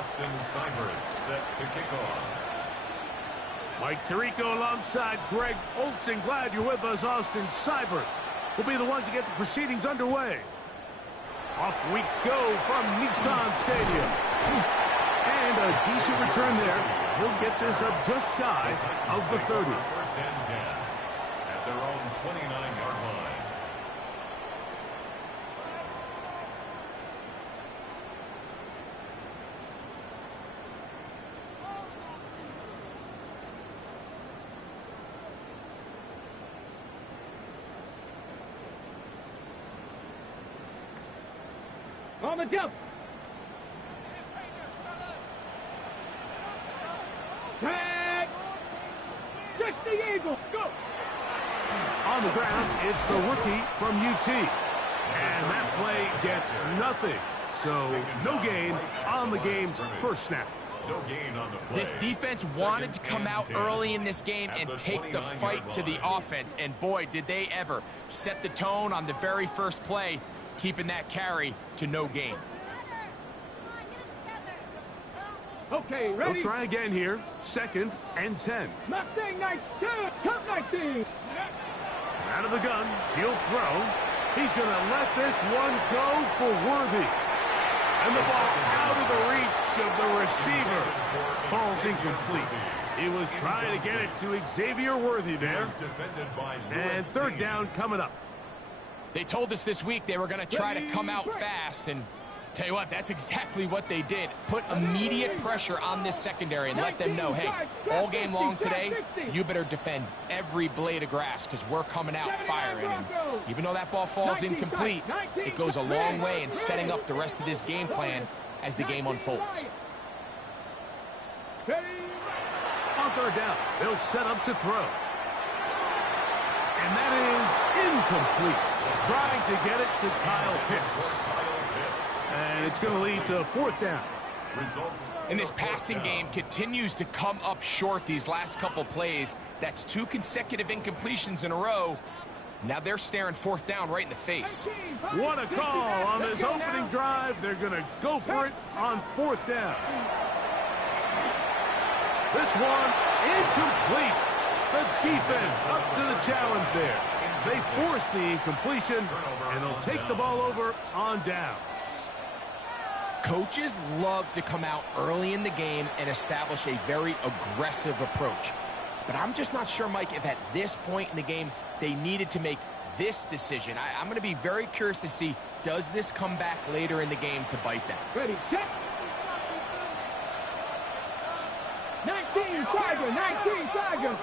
Austin Seibert set to kick off. Mike Tirico alongside Greg Olson. Glad you're with us. Austin Seibert will be the one to get the proceedings underway. Off we go from Nissan Stadium. And a decent return there. He'll get this up just shy of the 30. First and 10 at their own 29-yard line. On the jump. Tag. Just the Eagles. Go. On the ground, it's the rookie from UT. And that play gets nothing. So no gain on the game's first snap. No gain on the play. This defense wanted to come out early in this game and take the fight to the offense. And boy, did they ever set the tone on the very first play, keeping that carry to no gain. Okay, ready? They'll try again here. 2nd and 10. Mustang 19. Cup 19. Out of the gun. He'll throw. He's going to let this one go for Worthy. And the ball out of the reach of the receiver. Ball's incomplete. He was trying to get it to Xavier Worthy there. And 3rd down coming up. They told us this week they were going to try to come out fast, and tell you what, that's exactly what they did. Put immediate pressure on this secondary and let them know, hey, all game long today, you better defend every blade of grass because we're coming out firing. And even though that ball falls incomplete, it goes a long way in setting up the rest of this game plan as the game unfolds. On 3rd down, they'll set up to throw. And that is incomplete. Trying to get it to Kyle Pitts. And it's going to lead to 4th down. And this passing game continues to come up short these last couple plays. That's 2 consecutive incompletions in a row. Now they're staring 4th down right in the face. What a call on this opening drive. They're going to go for it on 4th down. This one incomplete. The defense up to the challenge there. They force the incompletion, and they'll take the ball over on down. Coaches love to come out early in the game and establish a very aggressive approach. But I'm just not sure, Mike, if at this point in the game they needed to make this decision. I'm going to be very curious to see, does this come back later in the game to bite them? Ready, check. 19 Tiger, 19 Tiger.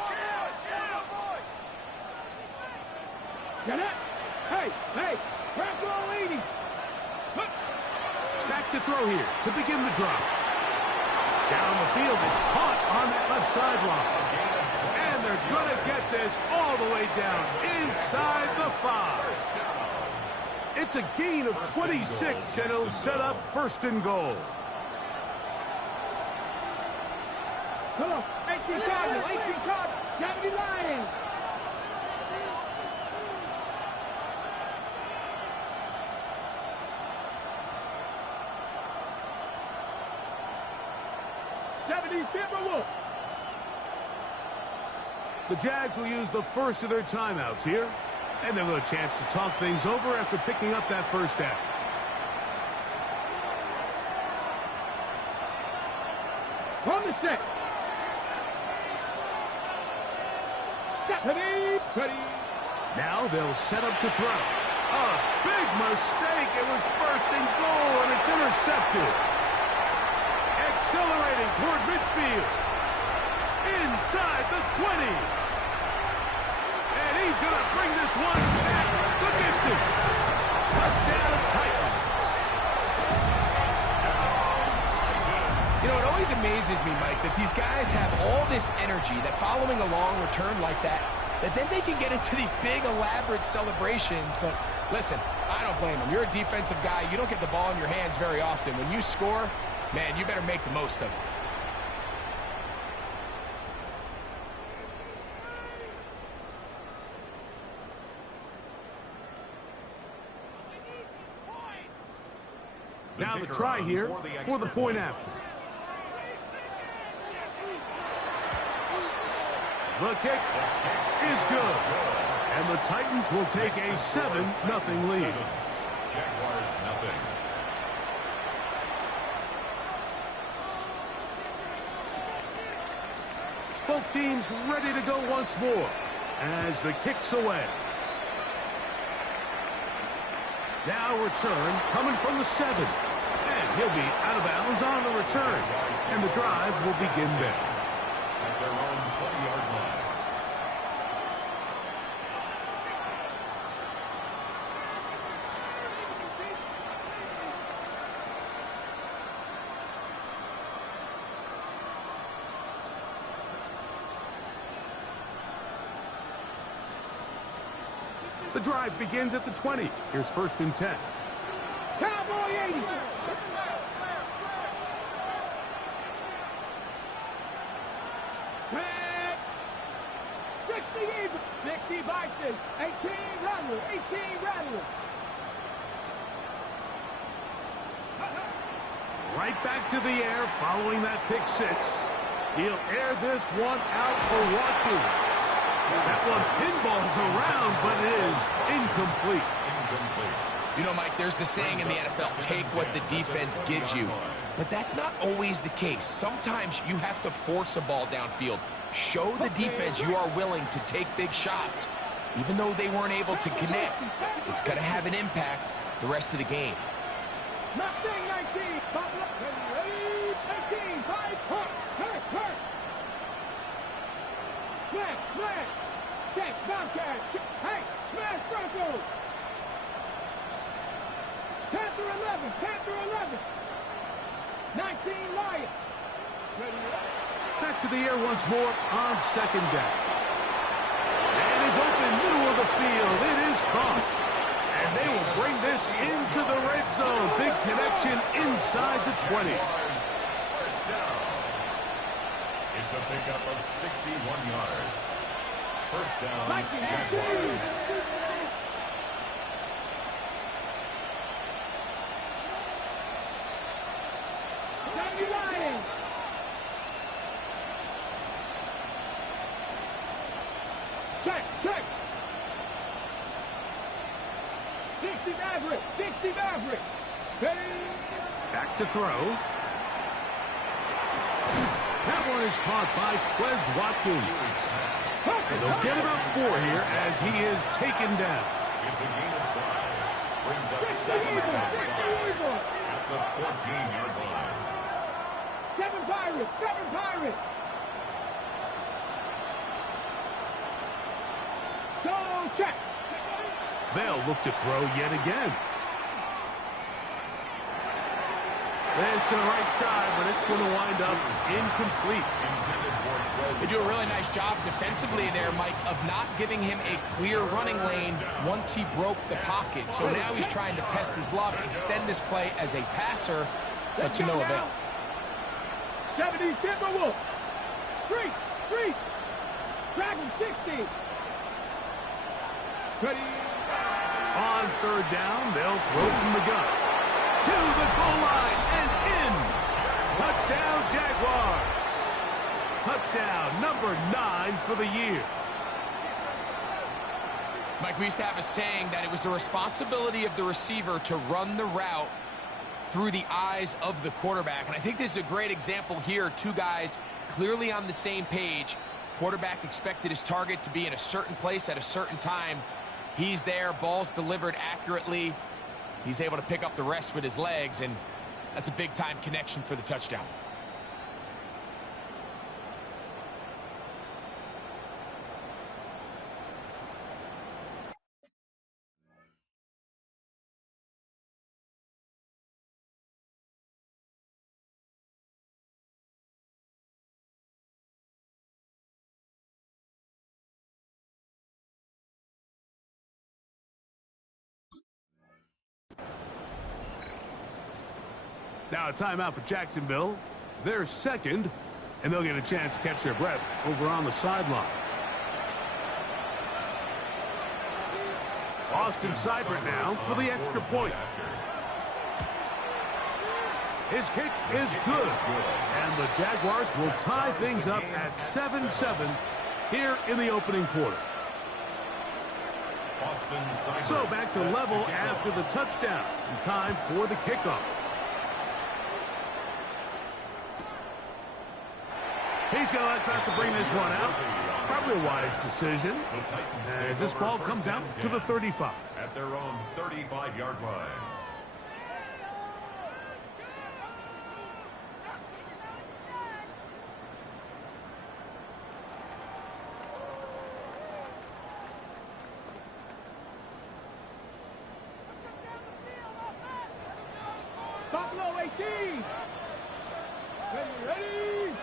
Get it? Hey, hey, Bracco 80. Back to throw here to begin the drop. Down the field, it's caught on that left sideline. And they're going to get this all the way down inside the 5. It's a gain of 26, and it'll set up 1st and goal. Come on, 18 Cardinal, 18 Cardinal, Gravity Lions. The Jags will use the first of their timeouts here, and they'll have a chance to talk things over after picking up that 1st down. On the set. Ready. Now they'll set up to throw. A big mistake. It was 1st and goal, and it's intercepted. Accelerating toward midfield. Inside the 20. And he's going to bring this one back the distance. Touchdown Titans. You know, it always amazes me, Mike, that these guys have all this energy, that following a long return like that then they can get into these big, elaborate celebrations. But listen, I don't blame them. You're a defensive guy. You don't get the ball in your hands very often. When you score, man, you better make the most of it. Now the try here for the point after. The kick is good. And the Titans will take a 7-0 lead. Jaguars nothing. Both teams ready to go once more as the kick's away. Now return coming from the 7. And he'll be out of bounds on the return. And the drive will begin there. At their own 20-yard line. The drive begins at the 20. Here's 1st and 10. Cowboy 80. Track. 60 even. 60 Bison. 18 Rattler. 18 Rattler. Right back to the air following that pick 6. He'll air this one out for Watkins. That one pinballs around, but it is incomplete. You know, Mike, there's the saying in the NFL, take what the defense gives you. But that's not always the case. Sometimes you have to force a ball downfield. Show the defense you are willing to take big shots. Even though they weren't able to connect, it's going to have an impact the rest of the game. Mustang 19. 18. 5 punt. Hurt. Smash. Check. Bobcat. Hey, smash Broncos. Panther 11. 19 Lions. Back to the air once more on 2nd down. And is open, middle of the field. It is caught. And they will bring this into the red zone. Big connection inside the 20. First down. It's a pickup of 61 yards. First down, Jaguars. Lions. Check. 60 Maverick. Ready. Back to throw. That one is caught by Quez Watkins. And they'll get about 4 here as he is taken down. It's a gain of 5. Brings up 2nd and 5 at the 14-yard line. 7 Pirates. Go check. They'll look to throw yet again. This to the right side, but it's going to wind up incomplete. They do a really nice job defensively there, Mike, of not giving him a clear running lane once he broke the pocket. So now he's trying to test his luck, extend this play as a passer, but to no avail. 70 Timberwolves. Street. Dragon 60. Ready. On 3rd down, they'll throw from the gun. To the goal line and in. Touchdown, Jaguars. Touchdown number 9 for the year. Mike, we used to have a saying that it was the responsibility of the receiver to run the route through the eyes of the quarterback. And I think this is a great example here. 2 guys clearly on the same page. Quarterback expected his target to be in a certain place at a certain time. He's there, ball's delivered accurately. He's able to pick up the rest with his legs, and that's a big-time connection for the touchdown. Now a timeout for Jacksonville. They're 2nd, and they'll get a chance to catch their breath over on the sideline. Austin Seibert now for the extra point. His kick is good, and the Jaguars will tie things up at 7-7 here in the opening quarter. Austin Seibert So back to set level kick after off. the touchdown. And time for the kickoff. He's going to have to bring this one out. Probably a wise decision. The Titans As take this over ball first comes out and to the 10 35. at their own 35-yard line. Buffalo 18. Ready.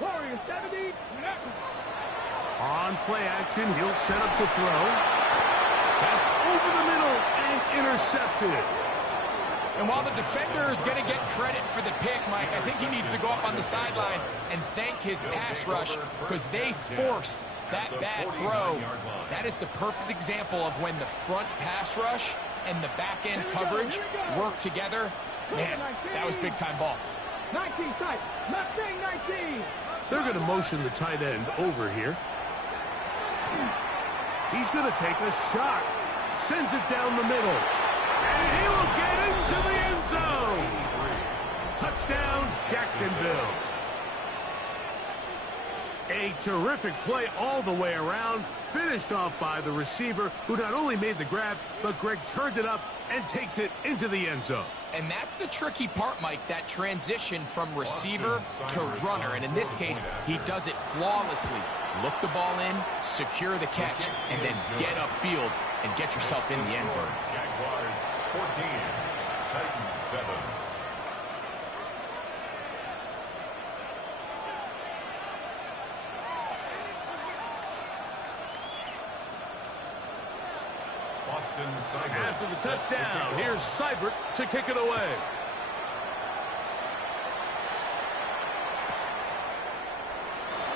Warriors 70. On play action, he'll set up to throw. That's over the middle and intercepted. And while the defender is going to get credit for the pick, Mike, I think he needs to go up on the sideline and thank his pass rush because they forced that bad throw. That is the perfect example of when the front pass rush and the back end coverage work together. Man, that was big-time ball. 19 tight. Mustang 19. They're going to motion the tight end over here. He's going to take a shot. Sends it down the middle. And he will get into the end zone. Touchdown, Jacksonville. A terrific play all the way around. Finished off by the receiver, who not only made the grab, but Greg turned it up and takes it into the end zone. And that's the tricky part, Mike, that transition from receiver to runner. And in this case, he does it flawlessly. Look the ball in, secure the catch, and then get upfield and get yourself in the end zone. Jaguars 14, Titans 7. Austin Seibert. After the touchdown, here's Seibert to kick it away.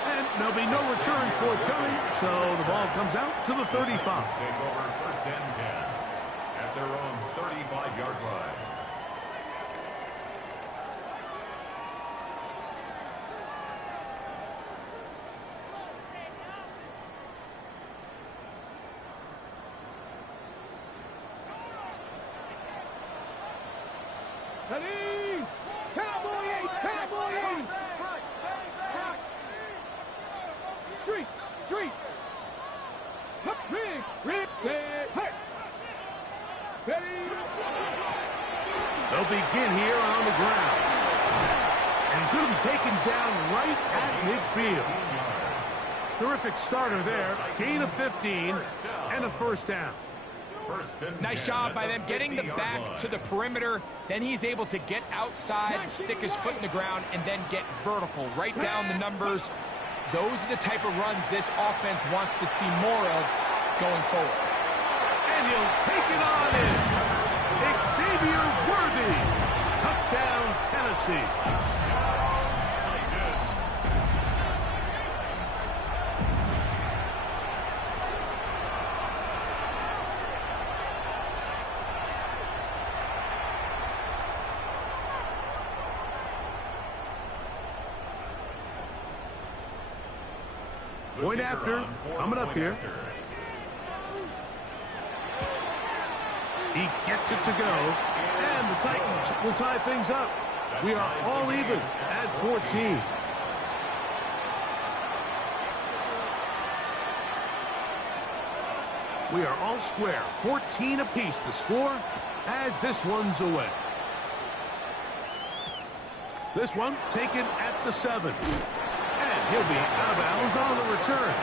And there'll be no return forthcoming, so the ball comes out to the 35. Take over first and 10 at their own 35-yard line. Ready. Cowboy 8. Cowboy 8. Street. Rig. Hey. Ready. They'll begin here on the ground. And he's going to be taken down right at midfield. Terrific starter there. Gain of 15 and a first down. Nice job by them getting the back to the perimeter. Then he's able to get outside, stick his foot in the ground, and then get vertical. Right down the numbers. Those are the type of runs this offense wants to see more of going forward. And he'll take it on in. Xavier Worthy. Touchdown, Tennessee. Point after, coming up here. He gets it to go, and the Titans will tie things up. We are all even at 14. We are all square, 14 apiece the score as this one's away. This one taken at the 7. And he'll be out of bounds on the return.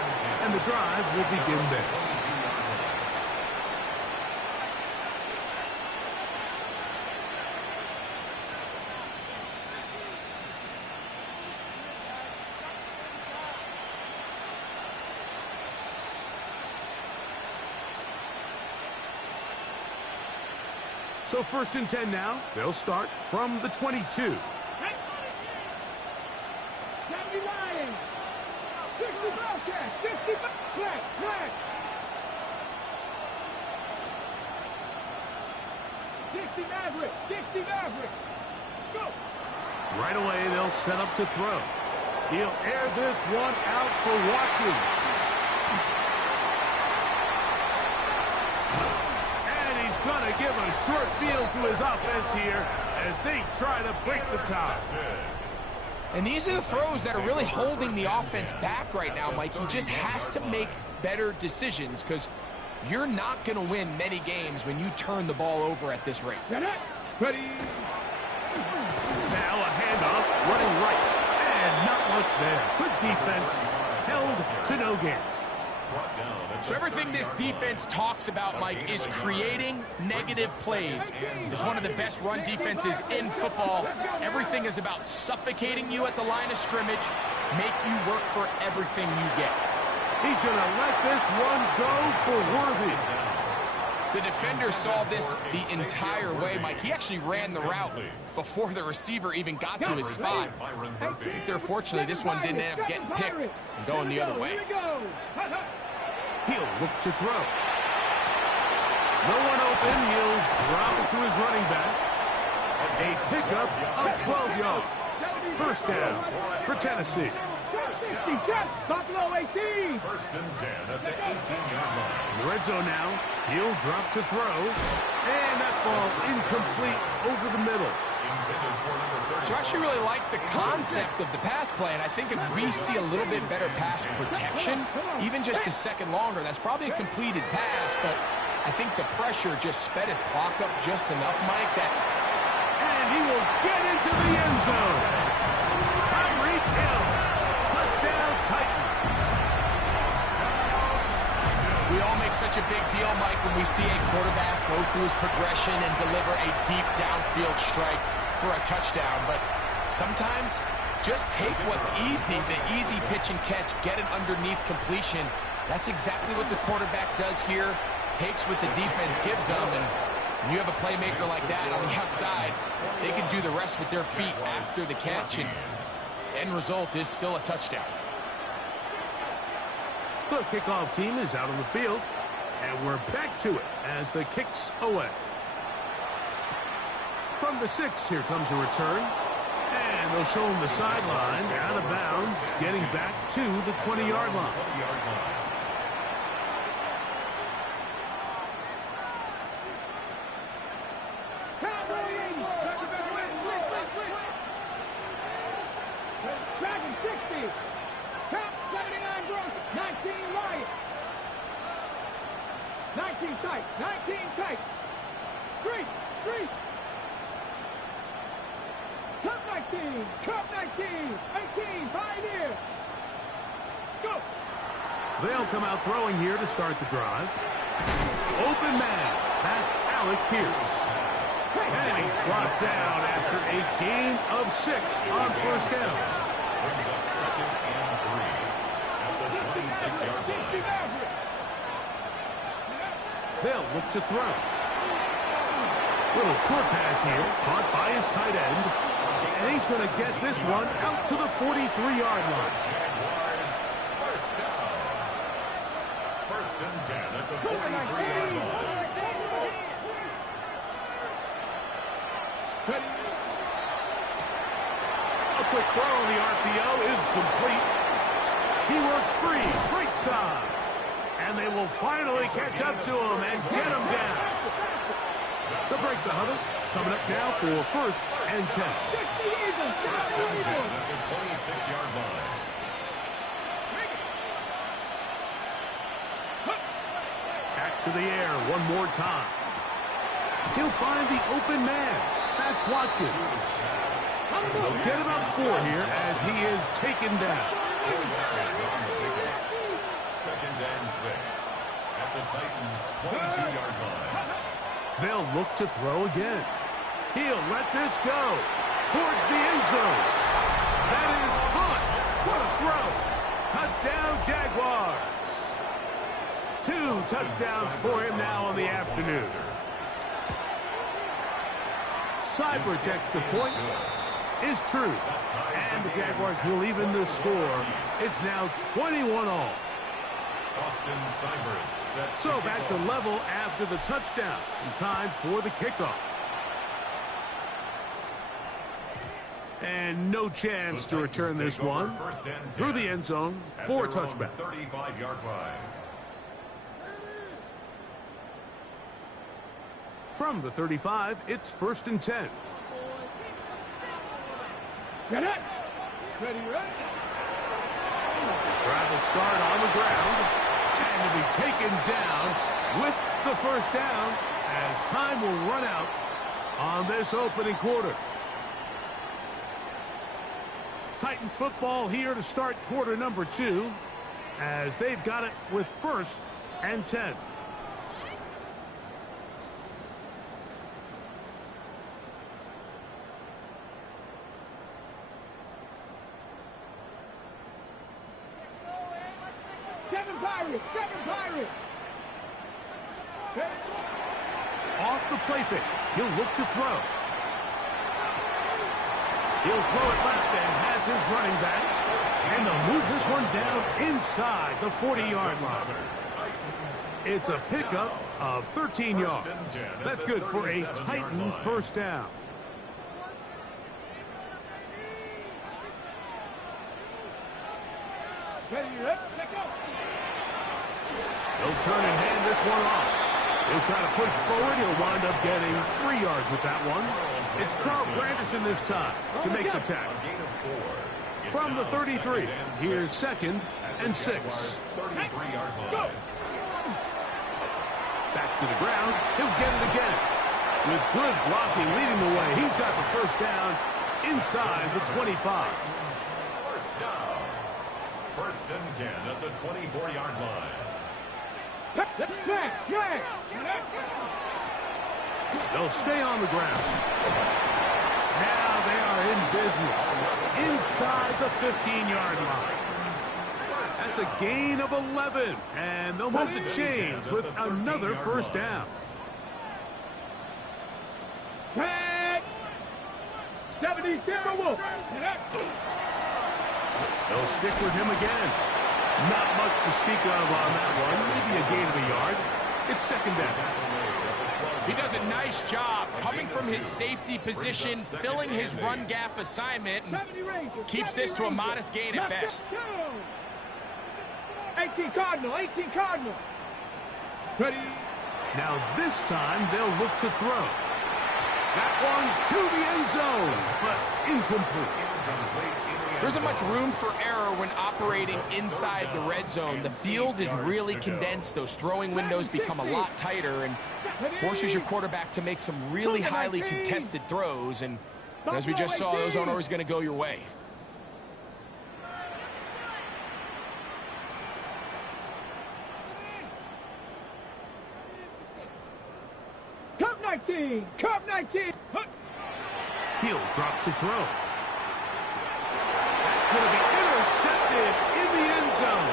And the drive will begin there. So first and 10 now. They'll start from the 22. 70 Lions. 60 Bobcats. 60 Flag. 60 Maverick. Go. Right away, they'll set up to throw. He'll air this one out for Watkins. And he's going to give a short field to his offense here as they try to break the tie. And these are the throws that are really holding the offense back right now, Mike. He just has to make better decisions because you're not going to win many games when you turn the ball over at this rate. Ready? Now a handoff, running right. And not much there. Good defense. Held to no gain. So everything this defense talks about, Mike, is creating negative plays. It's one of the best run defenses in football. Everything is about suffocating you at the line of scrimmage, make you work for everything you get. He's going to let this one go for Worthy. The defender saw this the entire way, Mike. He actually ran the route before the receiver even got to his spot. There, fortunately, this one didn't end up getting picked and going the other way. He'll look to throw. No one open. He'll drop it to his running back. A pickup of 12 yards. First down for Tennessee. Buffalo 18. First and 10 at the 18-yard line. In the red zone now. He'll drop to throw. And that ball incomplete over the middle. So I actually really like the concept of the pass play, and I think if we see a little bit better pass protection, even just a second longer, that's probably a completed pass, but I think the pressure just sped his clock up just enough, Mike, that... And he will get into the end zone. Tyreek Hill. Touchdown, Titans. We all make such a big deal, Mike, when we see a quarterback go through his progression and deliver a deep downfield strike for a touchdown, but sometimes just take what's easy, the easy pitch and catch, get an underneath completion. That's exactly what the quarterback does here, takes what the defense gives them, and when you have a playmaker like that on the outside, they can do the rest with their feet after the catch, and end result is still a touchdown. The kickoff team is out on the field, and we're back to it as the kick's away. From the 6, here comes a return. And they'll show him the sideline, out of bounds, getting back to the 20-yard line. Dragon 60. Count 79 gross. 19 right. 19 tight. 19 tight. 3. Cup 19, Cup 19, 18, 5 here. Scope. They'll come out throwing here to start the drive. Open man. That's Alec Pierce. And he's brought down after a gain of 6 on first down. Brings up second and 3 at the 26-yard line. They'll look to throw. Little short pass here, caught by his tight end. And he's going to get this one out to the 43-yard line. Jaguars, first down. First and 10 at the 43-yard line. A quick throw on the RPO is complete. He works free, right side. And they will finally catch up to him and get him down. They'll break the huddle. Coming up now for first and 10. First and 10 at the 26-yard line. Back to the air one more time. He'll find the open man. That's Watkins. They'll get about 4 here as he is taken down. Second and 6 at the Titans' 22-yard line. They'll look to throw again. He'll let this go towards the end zone. That is caught. What a throw. Touchdown, Jaguars. 2 touchdowns for him now on the afternoon. Cyber's extra point is true. And the Jaguars will even the score. It's now 21 all. Austin Seibert set So back to level after the touchdown. In time for the kickoff. And no chance to return this one through the end zone for a touchback. 35-yard line. From the 35, it's 1st and 10. Get it. Ready, right? Drive will start on the ground and will be taken down with the first down as time will run out on this opening quarter. Titans football here to start quarter number 2 as they've got it with 1st and 10. Seven Pirates. Off the play fake, he'll look to throw. He'll throw it left and has his running back. And they'll move this one down inside the 40-yard line. It's a pickup of 13 yards. That's good for a Titan first down. Ready, right? Let go. He'll turn and hand this one off. He'll try to push forward. He'll wind up getting 3 yards with that one. It's Carl Granderson this time to make the tackle. From the 33, here's 2nd and 6. 33-yard line. Back to the ground. He'll get it again. With good blocking leading the way, he's got the first down inside the 25. First down. 1st and 10 at the 24-yard line. They'll stay on the ground. Now they are in business inside the 15-yard line. That's a gain of 11, and they'll move the chains with another first down. 70 Timberwolves. They'll stick with him again. Not much to speak of on that one. Maybe a gain of a yard. It's 2nd down. He does a nice job coming from his safety position, filling his run gap assignment, and keeps this to a modest gain at best. 18 Cardinal. Ready. Now this time they'll look to throw. That one to the end zone, but incomplete. There isn't much room for error when operating inside the red zone. The field is really condensed. Those throwing windows become a lot tighter and forces your quarterback to make some really highly contested throws. And as we just saw, those aren't always going to go your way. Cup 19. He'll drop to throw. That's going to be intercepted in the end zone.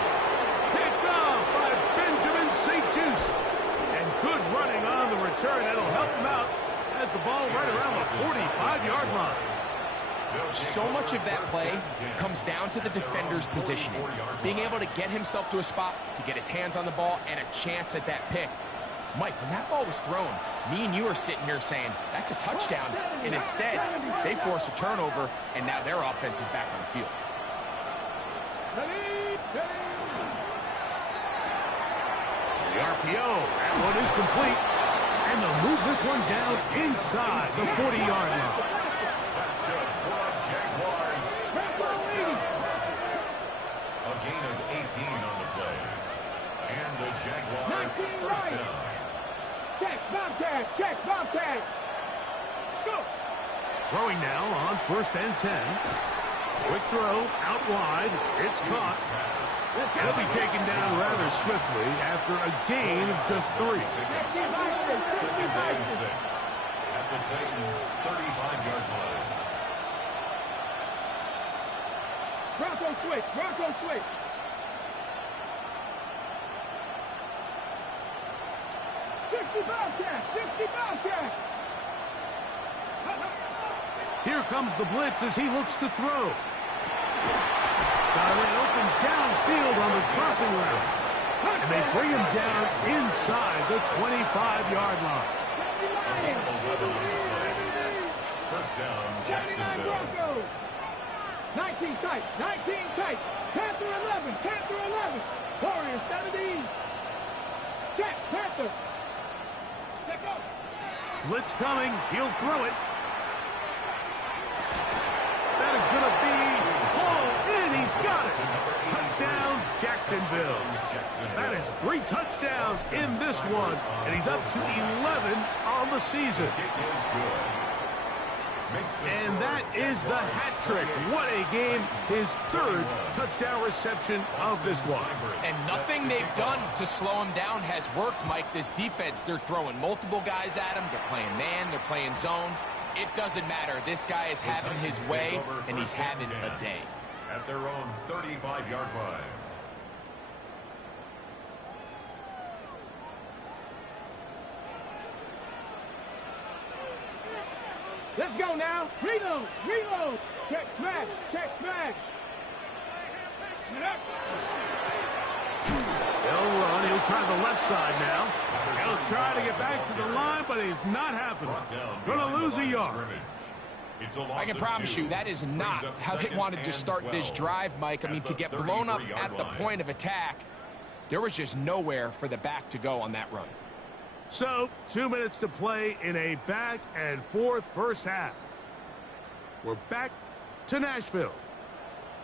Picked off by Benjamin St-Juste. And good running on the return. That'll help him out as the ball right around the 45-yard line. So much of that play comes down to the defender's positioning. Being able to get himself to a spot, to get his hands on the ball, and a chance at that pick. Mike, when that ball was thrown, me and you are sitting here saying, that's a touchdown. And instead, they force a turnover, and now their offense is back on the field. The RPO, that one is complete. And they'll move this one down inside the 40-yard line. That's good for the Jaguars. First down. A gain of 18 on the play. And the Jaguars first down. Check, Bobcat. Let's go. Throwing now on 1st and 10. Quick throw, out wide. It's caught. He'll be taken down rather swiftly after a gain of just 3. 2nd and 6 at the Titans' 35-yard line. Bronco switch. Here comes the blitz as he looks to throw. Got it open downfield on the crossing route. And they bring him down inside the 25-yard line. First First down, 79 Jacksonville. Broncos. 19 tight. 19 tight. Panther 11. Panther 11. Warriors 17. Check. Panther. Check out. Blitz coming. He'll throw it. That is going to be hauled in. He's got it. Touchdown, Jacksonville. That is 3 touchdowns in this one, and he's up to 11 on the season. And that is the hat trick. What a game. His 3rd touchdown reception of this one. And nothing they've done to slow him down has worked, Mike. This defense, they're throwing multiple guys at him. They're playing man. They're playing zone. It doesn't matter. This guy is having his way, and he's having a day. At their own 35-yard line. Let's go now. Reload. Reload. Check smash. Check smash. He'll run. He'll try the left side now. He'll try to get back to the line, but he's not happening. Going to lose a yard. I can promise you that is not how they wanted to start this drive, Mike. I mean, to get blown up at the point of attack, there was just nowhere for the back to go on that run. So, 2 minutes to play in a back-and-forth first half. We're back to Nashville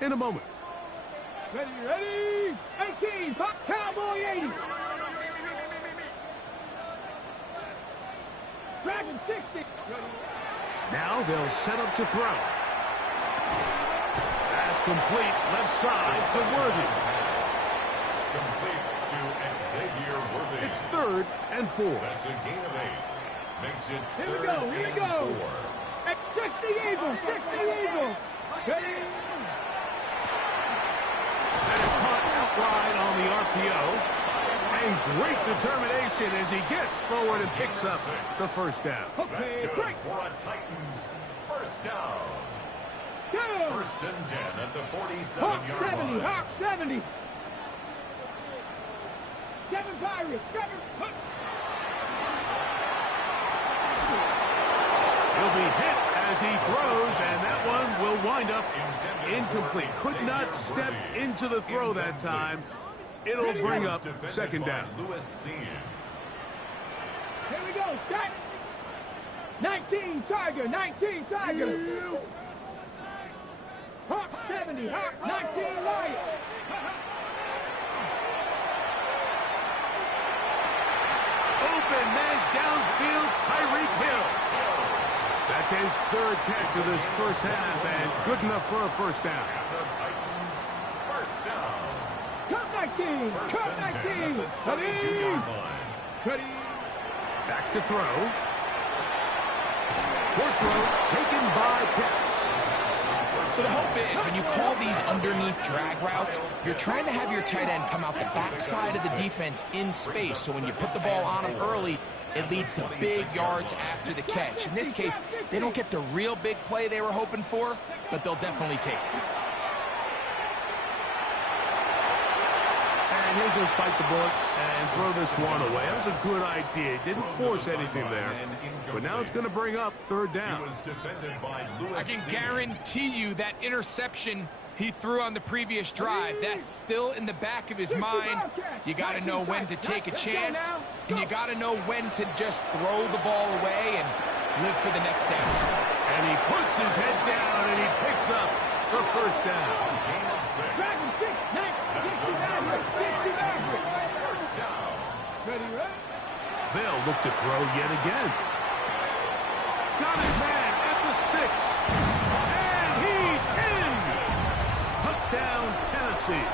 in a moment. Ready, ready. 18. Pop Cowboy 80. Dragon 60. Now they'll set up to throw. That's complete. Left side to Worthy. Complete to Xavier Worthy. It's 3rd and 4. That's a gain of 8. Makes it Here we 3rd go. Here we and go. 4. 60 Eagle. 60 Eagle. Ready. That is caught out wide on the RPO. And great determination as he gets forward and picks up the first down. That's Okay, good quick. for a Titans first down. Go. 1st and 10 at the Hawk 47-yard 70. line. Hawk 70. 7 Pirates. 7. He'll be hit as he throws, and that one will wind up incomplete. Could not step into the throw that time. It'll bring up 2nd down. Lewis Seen. Here we go. Start. 19 Tiger. 19 Tiger. Hawk 70. Hawk 19 Lion. Open man downfield, Tyreek Hill. That's his 3rd catch of this first half, and good enough for a first down. The Titans first down. Cut 19. First Cut and 10 at 19. the 32-yard line. Ready. Back to throw. Short throw taken by Pitts. So the hope is when you call these underneath drag routes, you're trying to have your tight end come out the backside of the defense in space. So when you put the ball on him early, it leads to big yards after the catch. In this case, they don't get the real big play they were hoping for, but they'll definitely take it. And he'll just bite the bullet and throw this one away. That was a good idea. He didn't force anything there. But now it's going to bring up 3rd down. He was defended by Lewis I can Seen. guarantee you that interception he threw on the previous drive, that's still in the back of his mind. You got to know when to take a chance, and you got to know when to just throw the ball away and live for the next down. And he puts his head down and he picks up the first down. Gain of 6. Dragon 6. 60 Maverick. 60 Maverick. First down. Ready, ready. They'll look to throw yet again. Got his man at the 6. And he's in. Touchdown, Tennessee.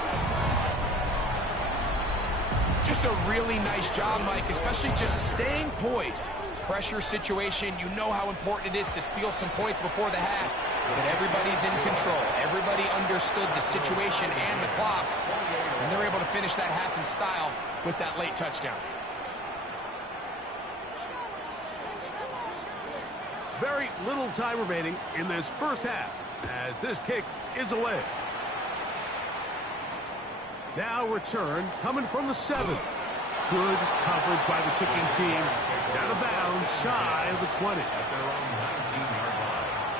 Just a really nice job, Mike, especially just staying poised. Pressure situation, you know how important it is to steal some points before the half. But everybody's in control. Everybody understood the situation and the clock. And they're able to finish that half in style with that late touchdown. Very little time remaining in this first half as this kick is away. Now return coming from the 7. Good coverage by the kicking team. It's out of bounds, shy of the 20. At their own 19-yard line.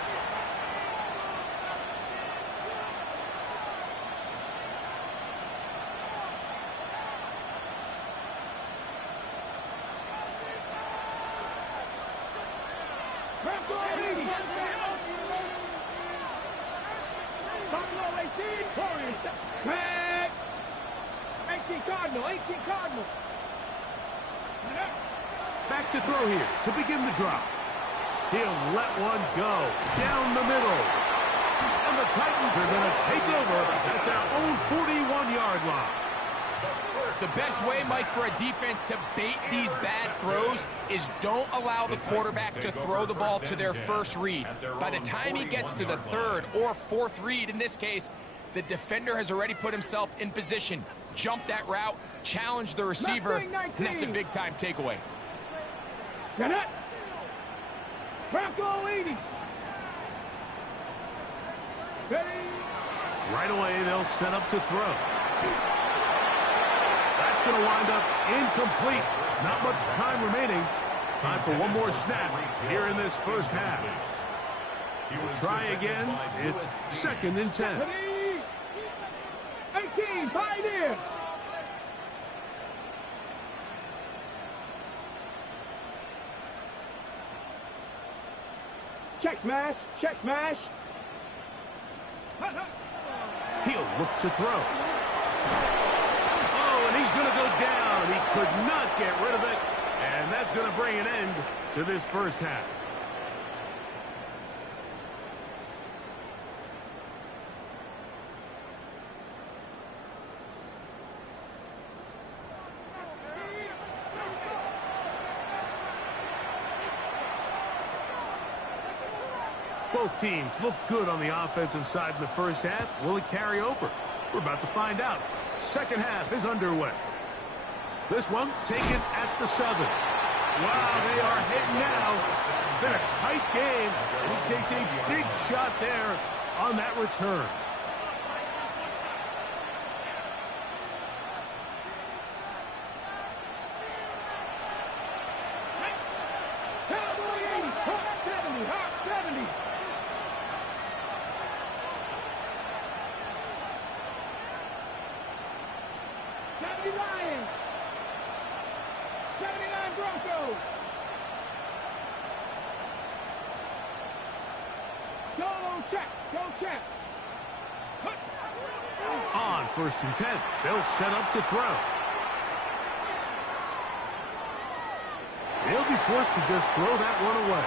Buffalo 80. Buffalo 18. Warriors. Back. 18 Cardinal. 18 Cardinal. Back to throw here to begin the drop. He'll let one go down the middle. And the Titans are going to take over at their own 41-yard line. The best way, Mike, for a defense to bait these bad throws is don't allow the quarterback to throw the ball to their first read. By the time he gets to the third or fourth read, in this case, the defender has already put himself in position, jump that route, challenge the receiver, and that's a big-time takeaway. Get it. Bronco 80. Ready. Right away, they'll set up to throw. That's going to wind up incomplete. Not much time remaining. Time for one more snap here in this first half. Try again. It's 2nd and 10. Ready. 18. Pioneer. Check smash. Check smash. He'll look to throw. Oh, and he's going to go down. He could not get rid of it. And that's going to bring an end to this first half. Both teams look good on the offensive side in the first half. Will it carry over? We're about to find out. Second half is underway. This one taken at the 7. Wow, they are hitting now. It's been a tight game, and he takes a big shot there on that return. Cowboy 80. Hawk 70. Hawk 70. Lions. 79 Broncos. Go check. Go check. On 1st and 10, they'll set up to throw. They'll be forced to just throw that one away.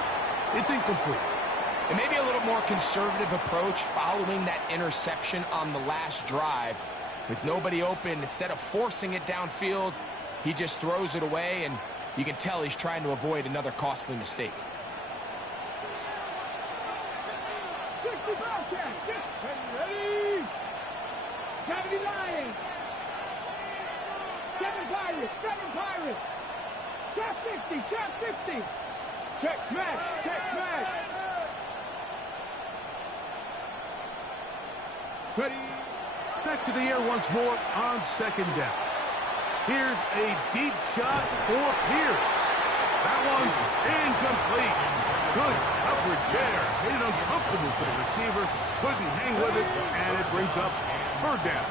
It's incomplete. And maybe a little more conservative approach following that interception on the last drive. With nobody open, instead of forcing it downfield, he just throws it away, and you can tell he's trying to avoid another costly mistake. 65 check. Ready. 70 Lions. 7 Pirates. 7 Pirates. Check 60. Check 60. Check smash. Check smash. Ready. Back to the air once more on 2nd down. Here's a deep shot for Pierce. That one's incomplete. Good coverage there. Made it uncomfortable for the receiver. Couldn't hang with it, and it brings up 3rd down.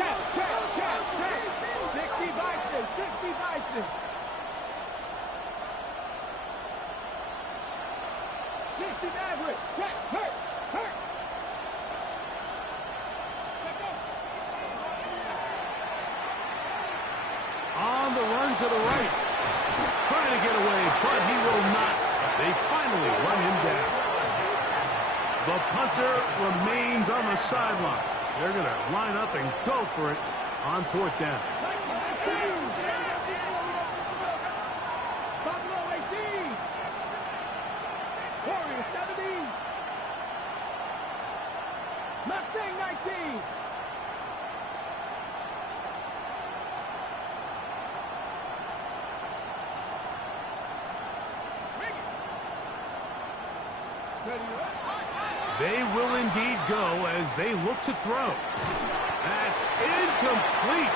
Check, check, check, check. 60 Bison, 60 Bison. 60 Maverick, check, hurt, hurt. On the run to the right. Trying to get away, but he will not. They finally run him down. The punter remains on the sideline. They're going to line up and go for it on 4th down. Buffalo 18. Warriors 70. Mustang 19. They will indeed go as they look to throw. That's incomplete.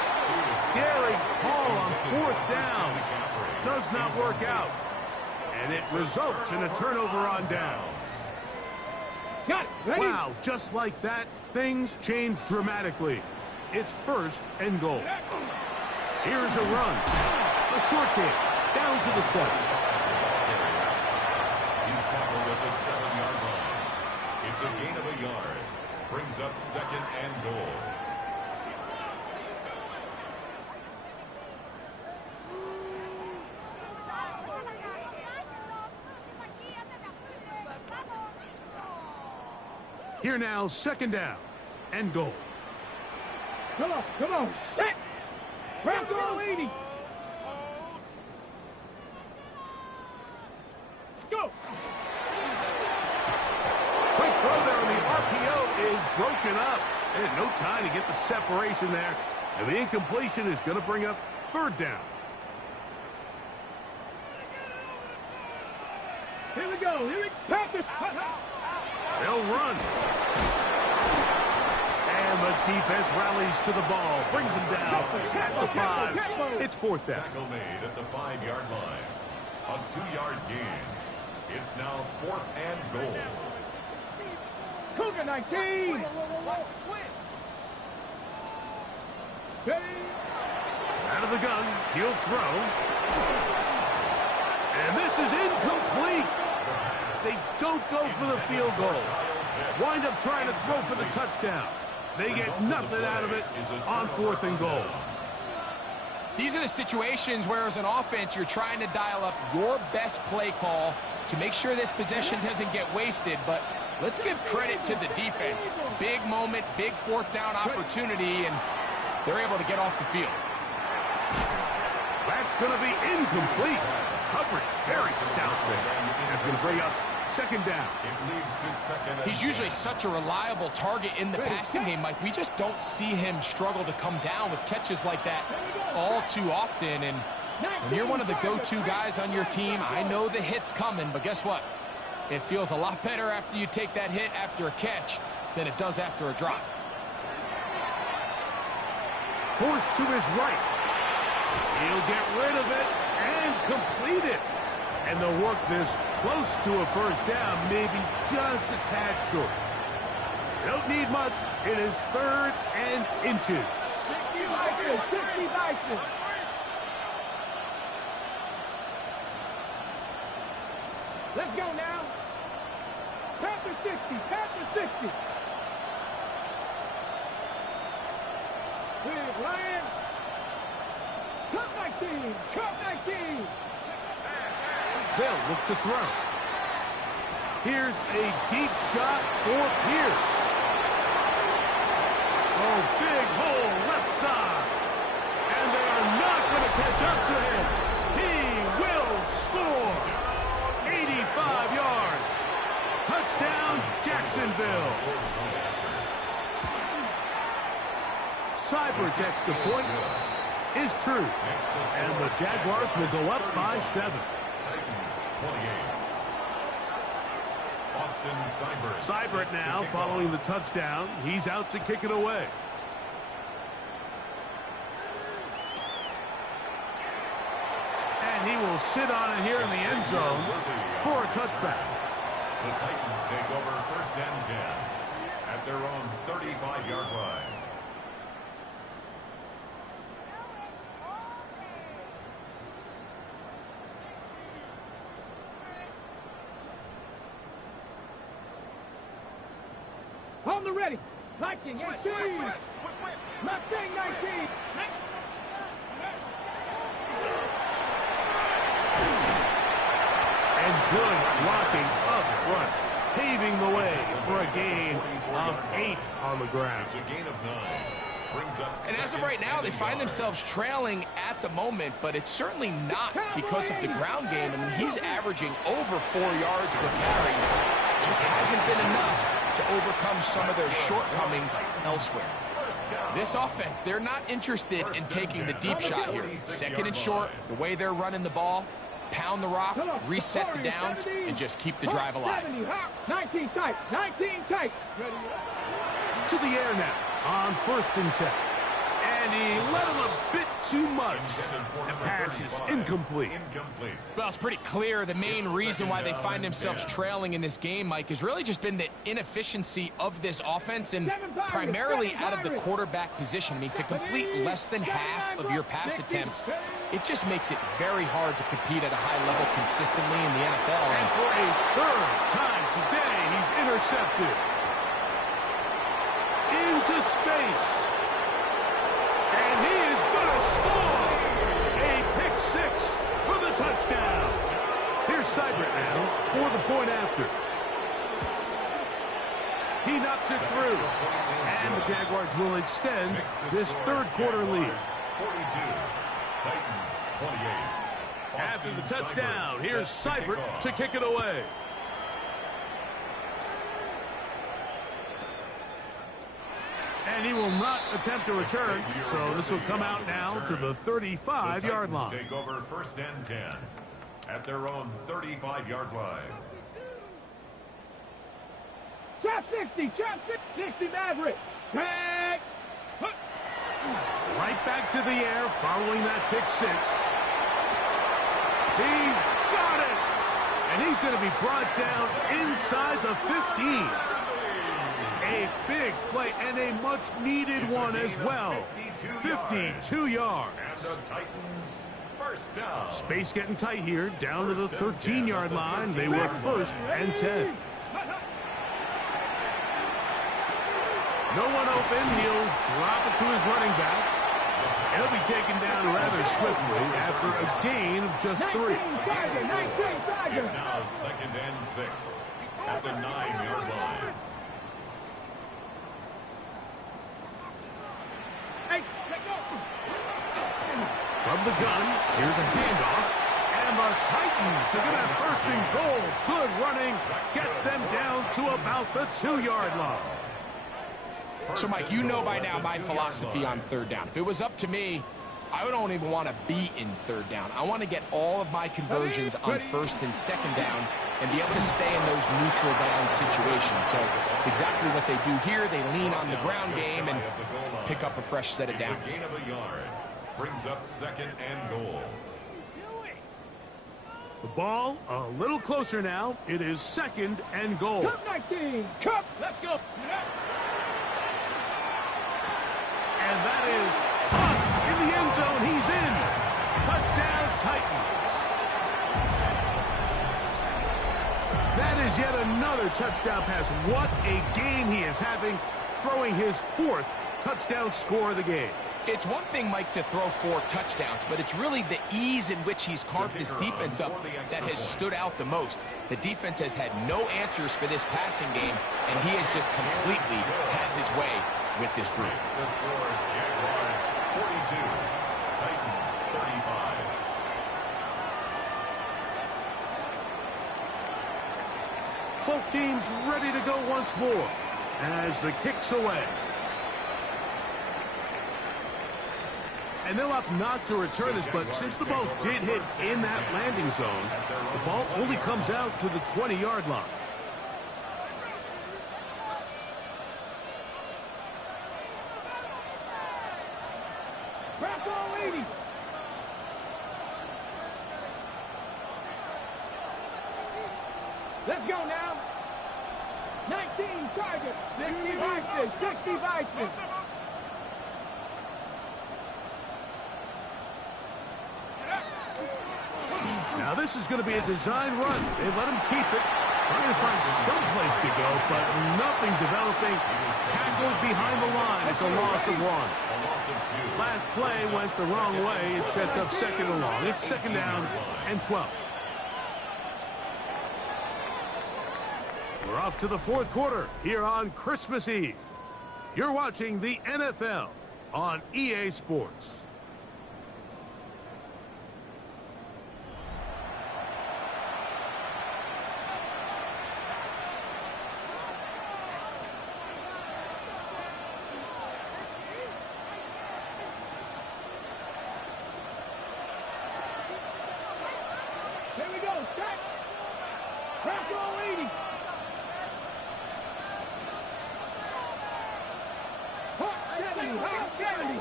Derek Hall on 4th down. Does not work out. And it results in a turnover on downs. Got it. Ready? Wow, just like that, things change dramatically. It's 1st and goal. Here's a run. A short gain, down to the 7. He's tackled at the 7-yard line. It's a gain of a yard. Brings up 2nd and goal. Here now, 2nd down and goal. Come on, set. Round goal 80. Go. Quick throw there on the RPO is broken up. And no time to get the separation there. And the incompletion is going to bring up 3rd down. Here we go. Panthers. They'll run. And the defense rallies to the ball. Brings them down at the 5. It's 4th down. Tackle made at the 5-yard line. A 2-yard gain. It's now 4th and goal. Cougar 19. Ready? Out of the gun. He'll throw. And this is incomplete. They don't go for the field goal. Wind up trying to throw for the touchdown. They get nothing out of it on 4th and goal. These are the situations where, as an offense, you're trying to dial up your best play call to make sure this possession doesn't get wasted. But let's give credit to the defense. Big moment, big 4th down opportunity, and they're able to get off the field. That's going to be incomplete. Coverage very stout there. That's going to bring up 2nd down. It leads to 2nd and He's usually 10. such a reliable target in the passing game, Mike. We just don't see him struggle to come down with catches like that all too often. And when you're one of the go-to guys on your team, I know the hit's coming, but guess what? It feels a lot better after you take that hit after a catch than it does after a drop. Forced to his right. He'll get rid of it and complete it. And they'll work this close to a 1st down, maybe just a tad short. Don't need much. It is 3rd and inches. 60 Bison. Let's go now. Panther 60. With Ryan. Cup 19. They'll look to throw. Here's a deep shot for Pierce. Oh, big hole left side. And they are not going to catch up to him. He will score. 85 yards. Touchdown, Jacksonville. Cyber's extra point is true. And the Jaguars will go up by 7. Titans 28. Austin Seibert. Seibert now following the touchdown. He's out to kick it away. And he will sit on it here in the end zone for a touchback. The Titans take over 1st and 10 at their own 35-yard line. On the ready. 19. Mustang 19. And good blocking up front, paving the way for a gain of 8 on the ground. It's a gain of 9. Brings up And as of right now, they find themselves trailing at the moment, but it's certainly not because of the ground game. I mean, he's averaging over 4 yards per carry. Just hasn't been enough to overcome some of their shortcomings elsewhere. This offense, they're not interested in taking the deep shot here. 2nd and short, the way they're running the ball, pound the rock, reset the downs, and just keep the drive alive. 19 tight. To the air now on 1st and 10. And he let him a bit too much. The pass is incomplete. Well, it's pretty clear the main reason why they find themselves trailing in this game, Mike, has really just been the inefficiency of this offense and primarily out of the quarterback position. I mean, to complete less than half of your pass attempts, it just makes it very hard to compete at a high level consistently in the NFL. And for a third time today, he's intercepted. Into space. And he is going to score. A pick six for the touchdown. Here's Seibert now for the point after. He knocks it through. And the Jaguars will extend this third quarter lead. 42. Titans 28. After the touchdown, here's Seibert to kick it away. And he will not attempt a return, so this will come out now to the 35-yard line. Take over first and 10 at their own 35-yard line. Trap 60, trap 60, Maverick. Tag. Right back to the air following that pick six. He's got it. And he's going to be brought down inside the 15. A big play and a much-needed one as well. 52 yards. And the Titans first down. Space getting tight here, down to the 13-yard line. They work first and 10. No one open. He'll drop it to his running back. He'll be taken down rather swiftly after a gain of just 3. It's now second and 6 at the 9-yard line. From the gun, here's a handoff. And the Titans are going to have first and goal. Good running. Gets them down to about the 2-yard line. So, Mike, you know by now my philosophy on third down. If it was up to me, I don't even want to be in third down. I want to get all of my conversions on first and second down and be able to stay in those neutral down situations. So it's exactly what they do here. They lean on the ground game and pick up a fresh set of downs. Gain of a yard brings up second and goal. The ball a little closer now. It is second and goal. Cup 19. Cup. Let's go. And that is tossed in the end zone. He's in. Touchdown, Titans. That is yet another touchdown pass. What a game he is having, throwing his 4th touchdown score of the game. It's one thing, Mike, to throw 4 touchdowns, but it's really the ease in which he's carved this defense up that has stood out the most. The defense has had no answers for this passing game, and he has just completely had his way with this group. The score, Jaguars 42, Titans 35. Both teams ready to go once more as the kick's away. And they'll opt not to return this, but since the ball did hit in that landing zone, the ball only comes out to the 20-yard line. Crack all 80. Let's go now. 19 targets. 60 Vikings. 60 Vikings. Now this is going to be a design run. They let him keep it. Trying to find some place to go, but nothing developing. Tackled behind the line. It's a loss of 1. Last play went the wrong way. It sets up second and long. It's second down and 12. We're off to the 4th quarter here on Christmas Eve. You're watching the NFL on EA Sports. Here we go. Set. Crack all 80. Hot 70. Hot 70.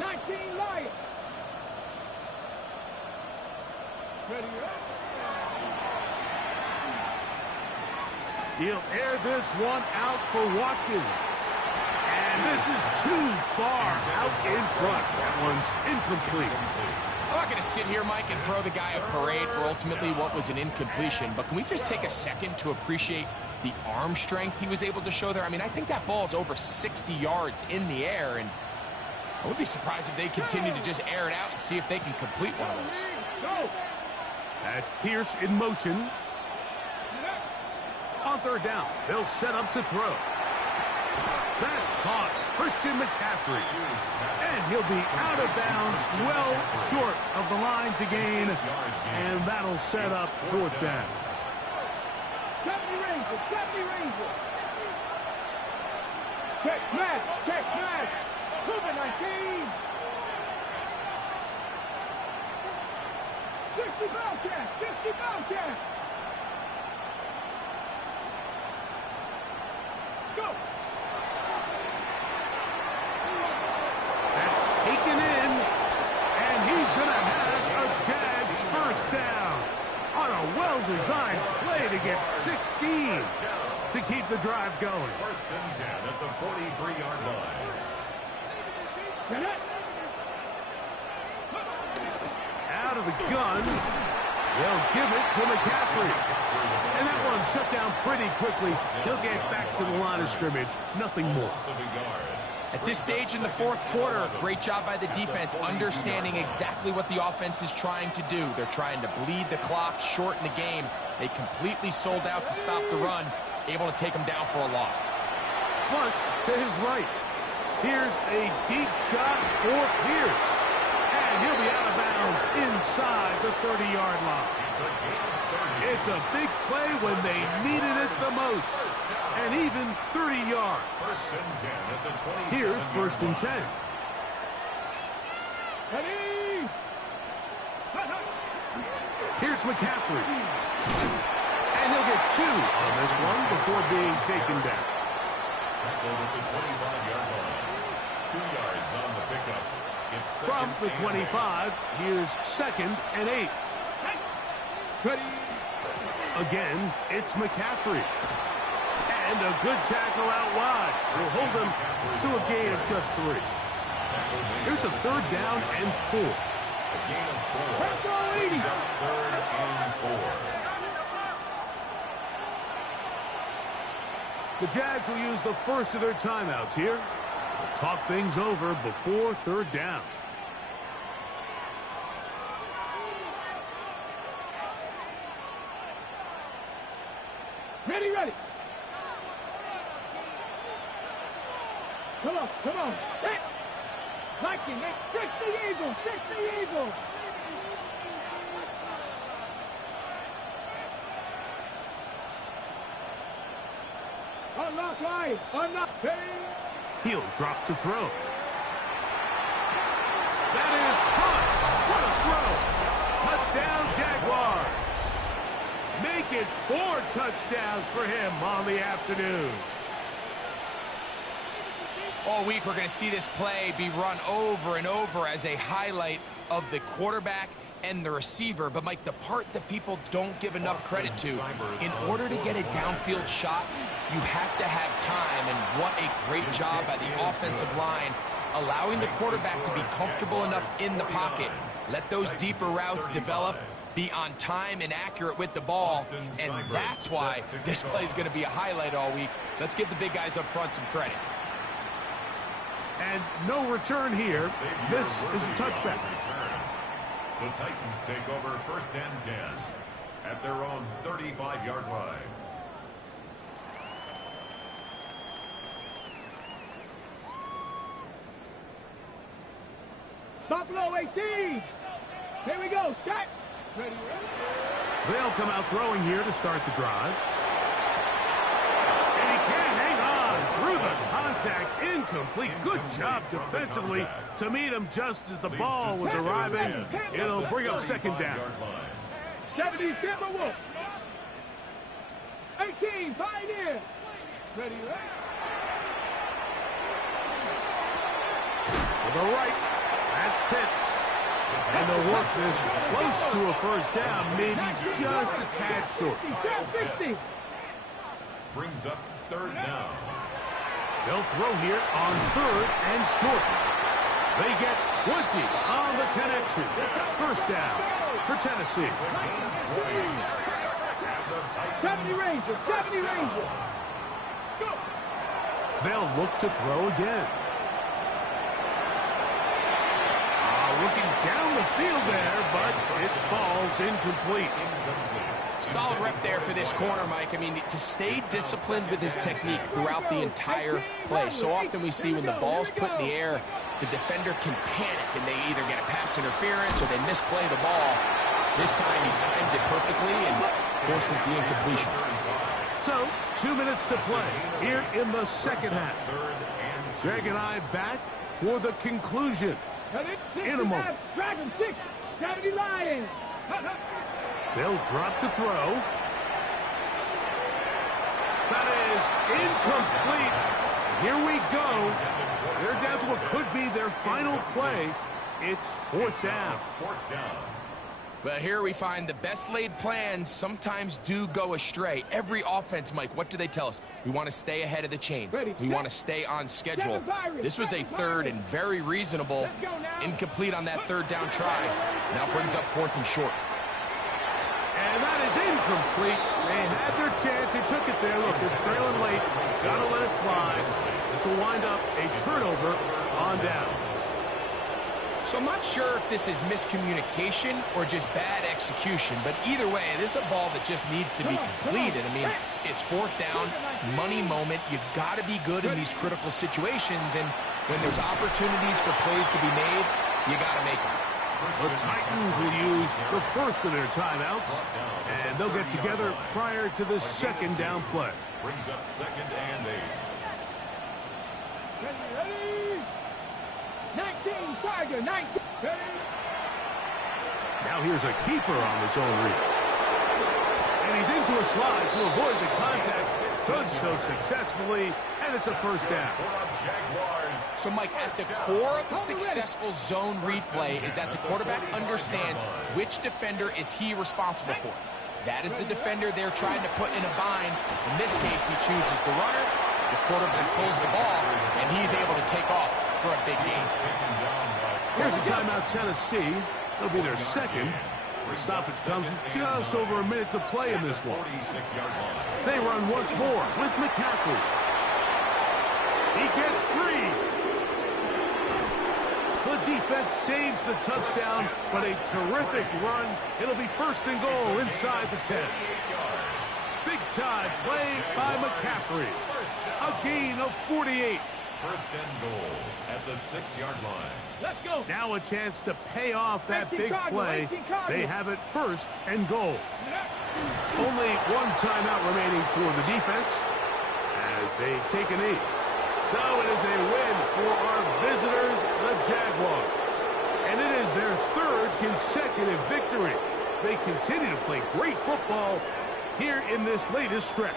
19 Lions. Ready up. He'll air this one out for Watkins. And this is too far out in front. That one's incomplete. I'm not going to sit here, Mike, and throw the guy a parade for ultimately what was an incompletion, but can we just take a second to appreciate the arm strength he was able to show there? I mean, I think that ball is over 60 yards in the air, and I would be surprised if they continue to just air it out and see if they can complete one of those. Go. That's Pierce in motion. On third down, they'll set up to throw. That's caught. Christian McCaffrey. And he'll be out of bounds, well short of the line to gain. And that'll set up fourth down. 70 Rangers, 70 Rangers. Check match, check match. Super 19. 60 Bobcat, 60 Bobcat. Let's go. That's taken in, and he's going to have a Jags first down on a well-designed play to get 16 to keep the drive going. First and 10 at the 43-yard line. Get it. Out of the gun, they'll give it to McCaffrey. And that one shut down pretty quickly. He'll get back to the line of scrimmage. Nothing more. Loss of a yard. At this stage in the fourth quarter, great job by the defense, understanding exactly what the offense is trying to do. They're trying to bleed the clock, shorten the game. They completely sold out to stop the run, able to take them down for a loss. Flush to his right. Here's a deep shot for Pierce. And he'll be out of bounds inside the 30-yard line. It's a big play when they needed it the most. And even 30 yards. First and 10 at the 27. Here's first and 10. Ready. Here's McCaffrey. And he'll get 2 on this one before being taken down. Tackled at the 25-yard line. 2 yards on the pickup. It's From second the and 25, here's second and 8. Ready. Again, it's McCaffrey. And a good tackle out wide will hold them to a gain of just 3. Here's a third down and 4. A gain of 4. Let's go, 80. Brings up third and 4. The Jags will use the first of their timeouts here. They'll talk things over before third down. Ready, ready. Come on, come on. Set. Liking it. 60 Eagles, 60 Eagles. Unlock line. Unlock. He'll drop to throw. That is caught. What a throw. Touchdown, Jaguars. Make it 4 touchdowns for him on the afternoon. All week, we're going to see this play be run over and over as a highlight of the quarterback and the receiver. But, Mike, the part that people don't give enough credit to, in order to get a downfield shot, you have to have time. And what a great job by the offensive line, allowing the quarterback to be comfortable enough in the pocket. Let those deeper routes develop, be on time and accurate with the ball, and that's why this play is going to be a highlight all week. Let's give the big guys up front some credit. And no return here. This is a touchback. The Titans take over first and 10 at their own 35-yard line. Buffalo 18. Here we go. Set. Ready, ready. They'll come out throwing here to start the drive. And he can't hang on through the contact. Incomplete. Good job defensively to meet him just as the ball was arriving. It'll bring up second down. 70 Timberwolves. 18 Pioneer. Ready, ready. To the right. That's Pitts. And they'll work this close to a first down, maybe just a tad short. Brings up third down. They'll throw here on third and short. They get 20 on the connection. First down for Tennessee. 70 Rangers, 70 Rangers. Go. They'll look to throw again. Looking down the field there, but it falls incomplete. Solid rep there for this corner, Mike. I mean, to stay disciplined with his technique throughout the entire play. So often we see when the ball's put in the air, the defender can panic, and they either get a pass interference or they misplay the ball. This time he times it perfectly and forces the incompletion. So, 2 minutes to play here in the second half. Greg and I back for the conclusion in a moment. Dragon 6, 70 Lions. They'll drop to throw. That is incomplete. Here we go. They're down to what could be their final play. It's fourth down. But here we find the best laid plans sometimes do go astray. Every offense, Mike, what do they tell us? We want to stay ahead of the chains. We want to stay on schedule. This was a third and very reasonable. Incomplete on that third down try. Now brings up fourth and short. And that is incomplete. They had their chance. They took it there. Look, they're trailing late. Got to let it fly. This will wind up a turnover on down. So I'm not sure if this is miscommunication or just bad execution, but either way, this is a ball that just needs to be completed. I mean, it's fourth down, money moment. You've got to be good in these critical situations, and when there's opportunities for plays to be made, you got to make them. The Titans will use the first of their timeouts, and they'll get together prior to the second down play. Brings up second and 8. Ready? 19 Tiger, 19. Now here's a keeper on the zone read. And he's into a slide to avoid the contact. Does so successfully, and it's a first down. So, Mike, at the core of a successful zone read play is that the quarterback understands which defender is he responsible for. That is the defender they're trying to put in a bind. In this case, he chooses the runner. The quarterback pulls the ball, and he's able to take off for a big gain. Here's a timeout, Tennessee. It'll be their second. The stoppage comes with just over a minute to play in this one. They run once more with McCaffrey. He gets free. The defense saves the touchdown, but a terrific run. It'll be first and goal inside the 10. Big-time play by McCaffrey. A gain of 48. First and goal at the 6-yard line. Let's go. Now a chance to pay off that big play. They have it first and goal. Only one timeout remaining for the defense as they take a knee. So it is a win for our visitors, the Jaguars. And it is their third consecutive victory. They continue to play great football here in this latest stretch.